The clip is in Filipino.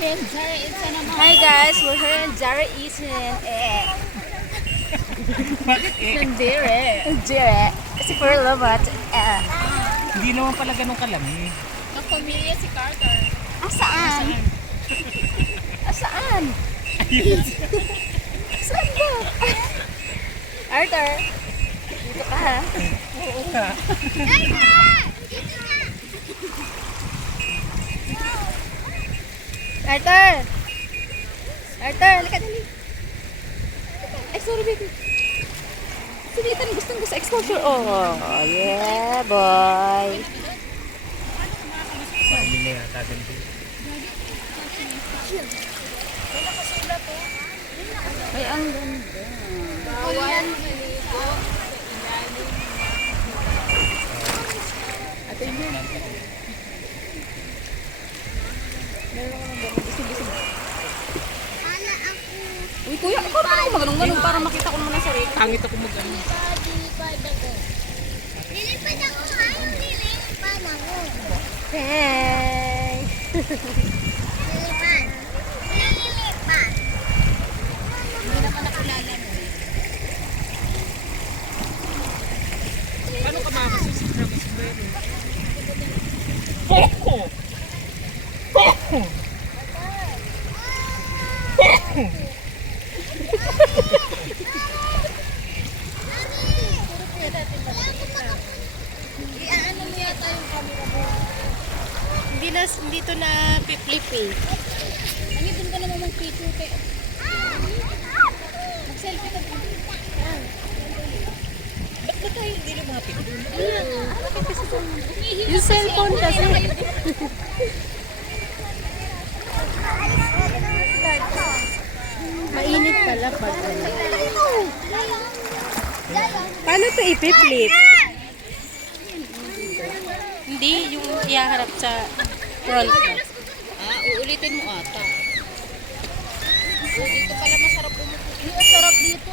Hi guys, we're here in Zara Eaton. Bakit Nandire. Nandire. Kasi for labat. Hindi naman pala ganun kalami. Pamilya si Carter. Saan? Saan? Ayun. Saan ba? Arthur, dito ka ha? Oo nga. Arthur! Arthur, halika dali. Ay, sorry baby. Sulitan, gustong gusto exposure. Oh, yeah boy. Marami na yata ganito. Ay, ang ganda. Bawal. Ate yun. Meron ako ng ganun. Isig-isig. Uy, kuya, ikaw naman ako maganong-ganong para makita ko naman ang sarili. Pangit ako mag-ano. Lilipad ako, ayaw lilipad ako. Hey! Lilipad. Lilipad. Hindi naman nakilala mo. Paano ka makakasisip na mas meron? Iaano mo yata yung camera mo? Hindi to na piplip eh. Ano doon ka naman mag-picture kay... Mag-selfie ka doon. Ba't ba tayo hindi lumapit doon? Yung cellphone kasi. Mainit pala pag ano. Paano to ipi-flip? Hindi, yung ihaharap sa front. Uulitin mo ata. Dito pala masarap umupo. Ang sarap dito.